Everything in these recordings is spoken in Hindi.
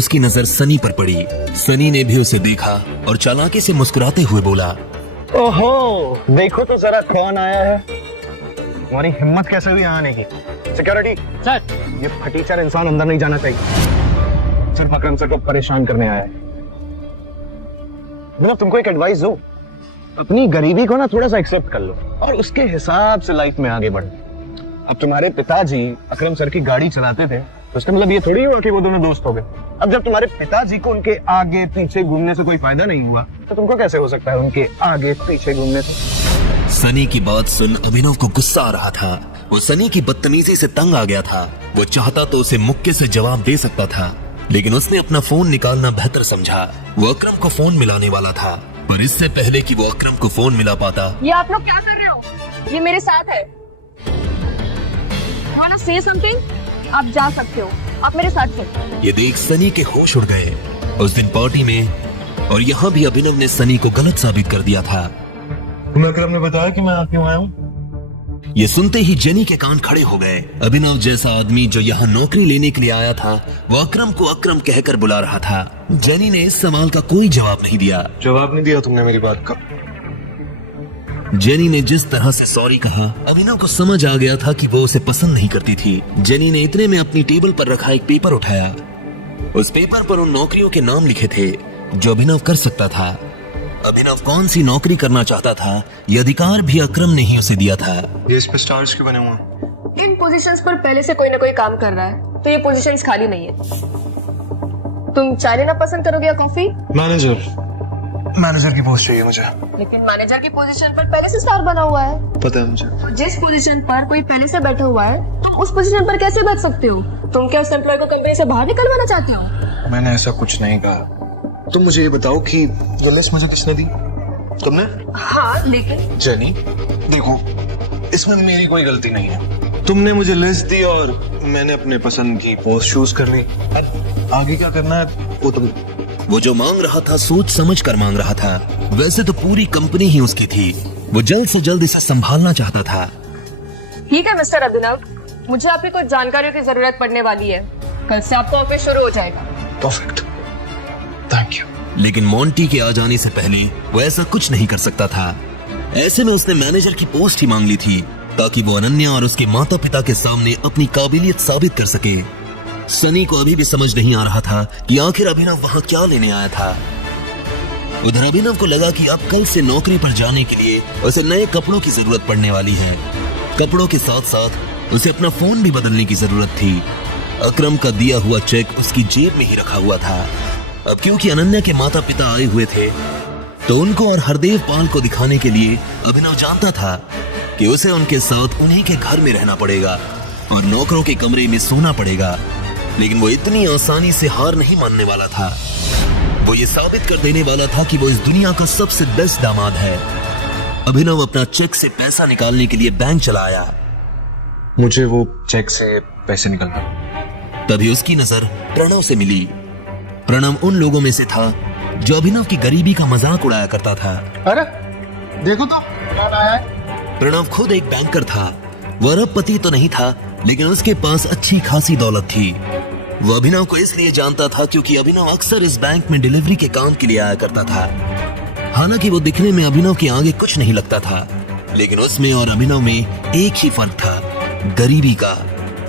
उसकी नजर सनी पर पड़ी। सनी ने भी उसे देखा और चालाकी से मुस्कुराते हुए बोला, ओहो, देखो तो जरा कौन आया है। तुम्हारी हिम्मत कैसे हुई आने की? सिक्योरिटी सर, ये फटीचर इंसान अंदर नहीं जाना चाहिए। सिर्फ अकरम सर को परेशान करने आया है। मतलब तुमको एक एडवाइस दो, अपनी गरीबी को ना थोड़ा सा एक्सेप्ट कर लो और उसके हिसाब से लाइफ में आगे बढ़ो। अब तुम्हारे पिताजी अकरम सर की गाड़ी चलाते थे तो उसका मतलब ये थोड़ी हुआ कि वो दोनों दोस्त हो गए। अब जब तुम्हारे पिताजी को उनके आगे पीछे घूमने से कोई फायदा नहीं हुआ तो तुमको कैसे हो सकता है उनके आगे पीछे घूमने से? सनी की बात सुन अभिनव को गुस्सा आ रहा था। वो सनी की बदतमीजी से तंग आ गया था। वो चाहता तो उसे मुक्के से जवाब दे सकता था, लेकिन उसने अपना फोन निकालना बेहतर समझा। वो अकरम को फोन मिलाने वाला था, पर इससे पहले कि वो अकरम को फोन मिला पाता, ये आप लोग क्या कर रहे हो? ये मेरे साथ है। Want to say something? आप जा सकते हो, आप मेरे साथ चलो। ये देख सनी के होश उड़ गए। उस दिन पार्टी में और यहाँ भी अभिनव ने सनी को गलत साबित कर दिया था। तुम्हें अकरम ने बताया कि मैं आप क्यों आया हूँ? ये सुनते ही जेनी के कान खड़े हो गए। अभिनव जैसा आदमी जो यहाँ नौकरी लेने के लिए आया था, वो अकरम को अकरम कहकर बुला रहा था। जेनी ने इस सवाल का कोई जवाब नहीं दिया। जवाब नहीं दिया तुमने मेरी बात का? जेनी ने जिस तरह से सॉरी कहा, अभिनव को समझ आ गया था कि वो उसे पसंद नहीं करती थी। जेनी ने इतने में अपनी टेबल पर रखा एक पेपर उठाया। उस पेपर पर उन नौकरियों के नाम लिखे थे जो अभिनव कर सकता था। अभिनव कौन सी नौकरी करना चाहता था, ये अधिकार भी अकरम ने ही उसे दिया था। ये इस पे स्टार्स क्यों बने हुए हैं? इन पोजीशंस पर पहले से कोई ना कोई काम कर रहा है, तो ये पोजीशंस खाली नहीं है। तुम चाय लेना पसंद करोगे या कॉफी? मैनेजर की पोस्ट चाहिए मुझे। लेकिन मैनेजर की पोजीशन पर पहले से स्टार बना हुआ है। पता है मुझे। तो जिस पोजीशन पर कोई पहले से बैठा हुआ है, तुम उस पोजीशन पर कैसे बैठ सकते हो? तुम क्या उस एम्प्लॉय को कंपनी से बाहर निकलवाना चाहते हो? मैंने ऐसा कुछ नहीं कहा। तुम मुझे ये बताओ कि ये लिस्ट मुझे किसने दी? तुमने? हाँ, लेकिन जेनी, देखो, इसमें मेरी कोई गलती नहीं है। तुमने मुझे लिस्ट दी और मैंने अपने पसंद की पोस्ट चूज कर ली। आगे क्या करना है वो तुम। वो जो मांग रहा था सोच समझ कर मांग रहा था। वैसे तो पूरी कंपनी ही उसकी थी। वो जल्द से जल्द इसे संभालना चाहता था। ठीक है मिस्टर अभिनव, मुझे आपकी कुछ जानकारियों की जरूरत पड़ने वाली है। कल से आपका ऑफिस शुरू हो जाएगा। Perfect, thank you. लेकिन मोंटी के आ जाने से पहले वो ऐसा कुछ नहीं कर सकता था। ऐसे में उसने मैनेजर की पोस्ट ही मांग ली थी ताकि वो अनन्या और उसके माता पिता के सामने अपनी काबिलियत साबित कर सके। सनी को अभी भी समझ नहीं आ रहा था कि आखिर अभिनव वहां क्या लेने आया था। उधर अभिनव को लगा कि अब कल से नौकरी पर जाने के लिए उसे नए कपड़ों की जरूरत पड़ने वाली है। कपड़ों के साथ साथ उसे अपना फोन भी बदलने की जरूरत थी। अकरम का दिया हुआ चेक उसकी जेब में ही रखा हुआ था। अब क्योंकि अनन्या के माता पिता आए हुए थे तो उनको और हरदेव पाल को दिखाने के लिए अभिनव जानता था कि उसे उनके साथ उन्हीं के घर में रहना पड़ेगा और नौकरों के कमरे में सोना पड़ेगा। लेकिन वो इतनी आसानी से हार नहीं मानने वाला था। वो ये साबित कर देने वाला था कि वो इस दुनिया का सबसे बेस्ट दामाद है। अभिनव अपना चेक से पैसा निकालने के लिए बैंक चला आया। मुझे वो चेक से पैसे निकलना। तभी उसकी नजर प्रणव से मिली। प्रणव उन लोगों में से था जो अभिनव की गरीबी का मजाक उड़ाया करता था। अरे देखो तो कौन आया है। प्रणव खुद एक बैंकर था। वो अरबपति तो नहीं था, लेकिन उसके पास अच्छी खासी दौलत थी। वो अभिनव को इसलिए जानता था क्योंकि अभिनव अक्सर इस बैंक में डिलीवरी के काम के लिए आया करता था। हालांकि वो दिखने में अभिनव के आगे कुछ नहीं लगता था, लेकिन उसमें और अभिनव में एक ही फर्क था, गरीबी का।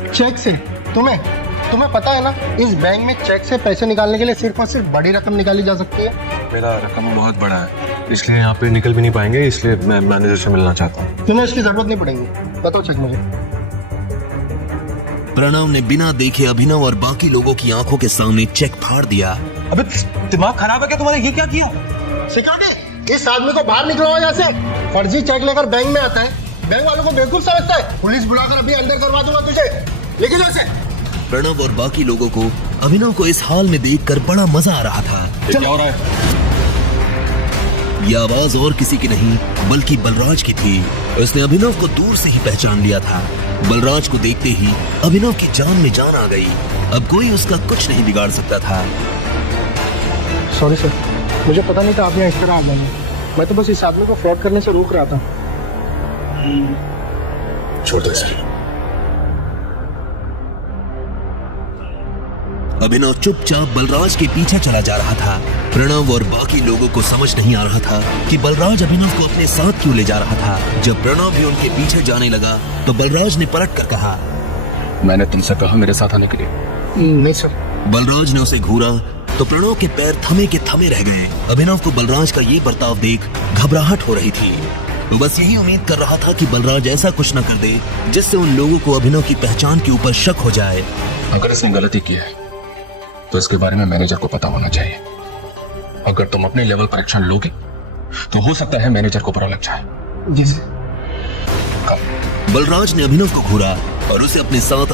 चेक से तुम्हें पता है ना, इस बैंक में चेक से पैसे निकालने के लिए सिर्फ और सिर्फ बड़ी रकम निकाली जा सकती है। मेरा रकम बहुत बड़ा है, इसलिए यहाँ पे निकल भी नहीं पाएंगे, इसलिए मैं मैनेजर से मिलना चाहता हूँ। तुम्हें इसकी जरूरत नहीं पड़ेगी, बताओ चेक मुझे। प्रणव ने बिना देखे अभिनव और बाकी लोगों की आंखों के सामने चेक फाड़ दिया। अबे दिमाग खराब है क्या तुम्हारा? ये क्या किया? सिक्योरिटी, इस आदमी को बाहर निकलवाओ यहाँ से। फर्जी चेक लेकर बैंक में आता है, बैंक वालों को बेवकूफ समझता है। पुलिस बुलाकर अभी अंदर करवा दूंगा तुझे, लेकिन ऐसे। प्रणव और बाकी लोगों को अभिनव को इस हाल में देखकर बड़ा मजा आ रहा था। क्या हो रहा है? यह आवाज और किसी की नहीं बल्कि बलराज की थी। उसने अभिनव को दूर से ही पहचान लिया था। बलराज को देखते ही अभिनव की जान में जान आ गई। अब कोई उसका कुछ नहीं बिगाड़ सकता था। सॉरी सर, मुझे पता नहीं था आप यहाँ इस तरह आ जाएंगे। मैं तो बस इस आदमी को फ्रॉड करने से रोक रहा था। छोटे से अभिनव चुपचाप बलराज के पीछे चला जा रहा था। प्रणव और बाकी लोगों को समझ नहीं आ रहा था कि बलराज अभिनव को अपने साथ क्यों ले जा रहा था। जब प्रणव भी उनके पीछे जाने लगा तो बलराज ने पलट कर कहा, मैंने तुमसे कहा मेरे साथ आने के लिए। नहीं सर। बलराज ने उसे घूरा तो प्रणव के पैर थमे के थमे रह गए। अभिनव को बलराज का ये बर्ताव देख घबराहट हो रही थी। वो बस यही उम्मीद कर रहा था कि बलराज ऐसा कुछ न कर दे जिससे उन लोगों को अभिनव की पहचान के ऊपर शक हो जाए। अगर इसने गलती की है तो इसके बारे में मैनेजर को पता होना चाहिए। अगर तुम अपने लेवल पर एक्शन लोगे तो हो सकता है मैनेजर को बुरा लग जाए। जी सर। बलराज ने अभिनव को घूरा और उसे अपने साथ